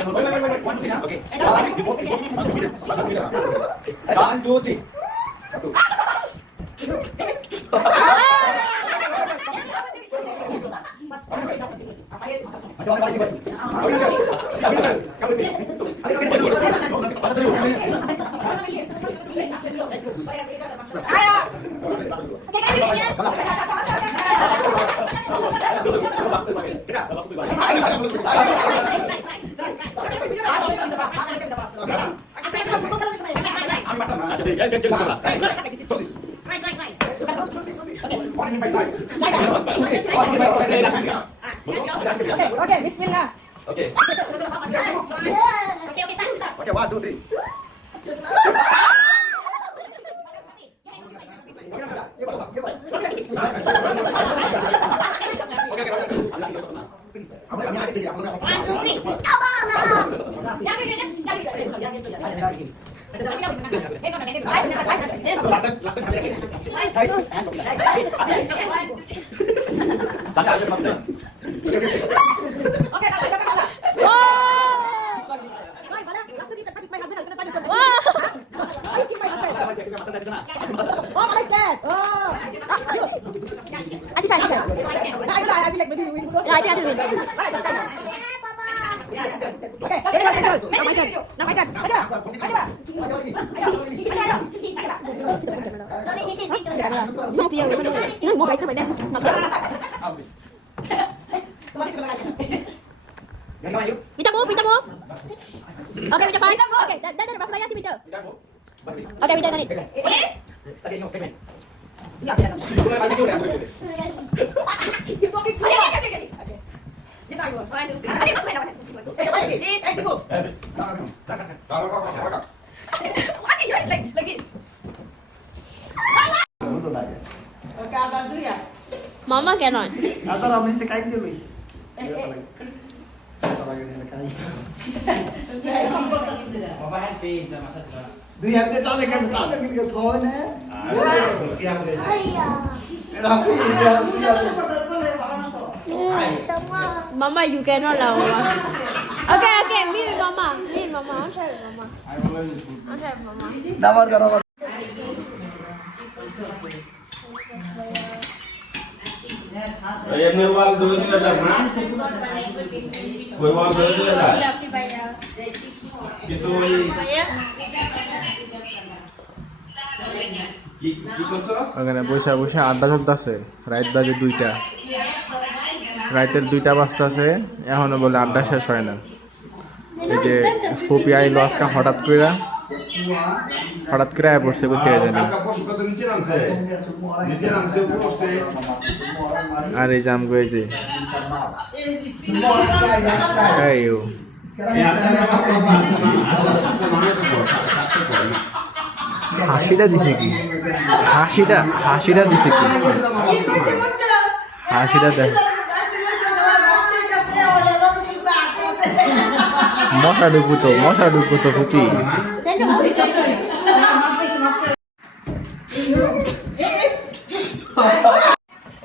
One, two, three. Okay, bismillah. Okay. Okay, one, two, three. Oh, Malaysia scared. Oh. I try. I feel like maybe we will go. Yeah, I think I do it. Okay, now my turn. Now my turn. Aja. Bisa mau tiang, ini mau break tuh beda. Nggak bisa. Pintar move. Okay, pintar fine. Okay, dah berapa lagi sih pintar? Okay, pintar tadi. Mama cannot. Atau ramai sekain dia weh. Mama happy sama saya. Dua hari dia tak nak kan kita kau ni. Siang dia. Rapi dia. Mama, you cannot lah, Mama. Okay, me and Mama. I'll try with Mama. Dapat. Ini wal dua juga dah, mas. Kue wal dua juga dah. Itu কি করছস? এখানে বসে বসে আড্ডা চলতেছে। রাত বাজে 2টা, রাতের 2টা বাজতেছে, এখনো বলে আড্ডা শেষ হয় না। এই যে ফুপি আইলো আজকে হঠাৎ করে আয় পড়ছে কোথায় জানি। আর এই জাম গেছে হাসিটা দিছে কি? হাসিটা দিছে কি? হাসিটা দেখ। মশা ঢুকু তো ফুপি।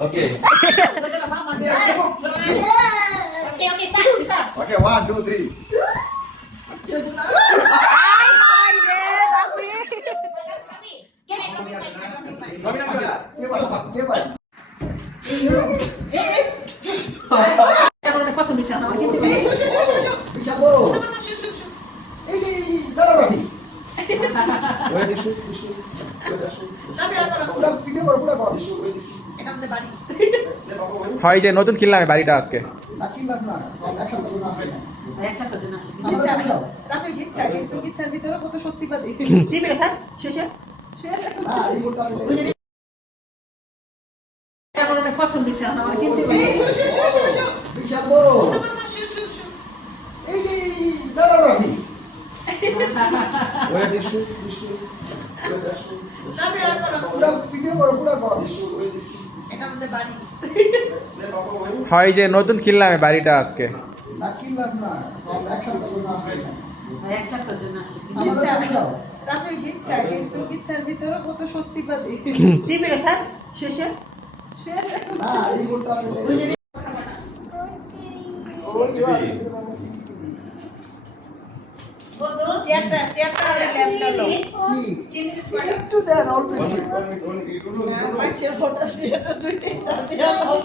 Okay. Okay, one, two, three. হয় যে নতুন কিনলাম বাড়িটা আজকে। হয় যে নতুন কিনলাম বাড়িটা আজকে। চেয়ারটা আর ল্যাপটপ লো কি একটু দেন অল্প একটু। মাছের ফটো দিয়ে তো দুই তিনটা দিয়ে দাও